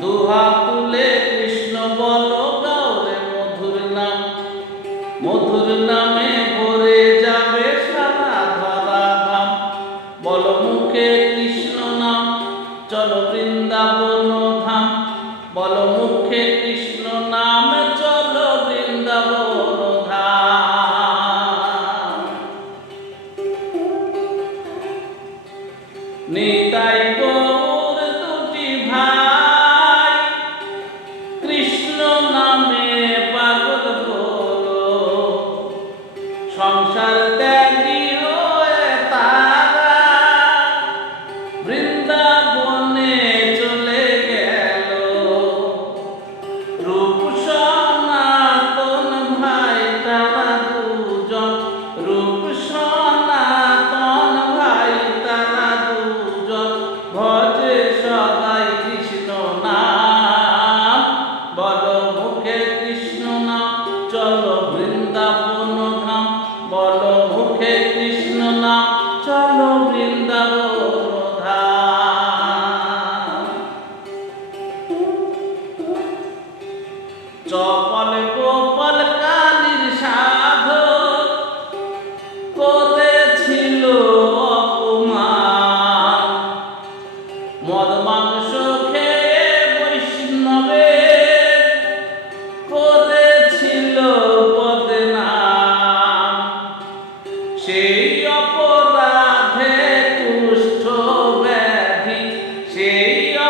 দুহাত তুলে কৃষ্ণ বলো গাও রে মধুর নাম, মধুর নামে ভরে যাবে সারা ধরা ধাম। বলো মুখে কৃষ্ণ নাম, চলো বৃন্দাবন ধাম। বলো মুখে কৃষ্ণ নাম, চলো বৃন্দাবন ধাম। নিতাই গো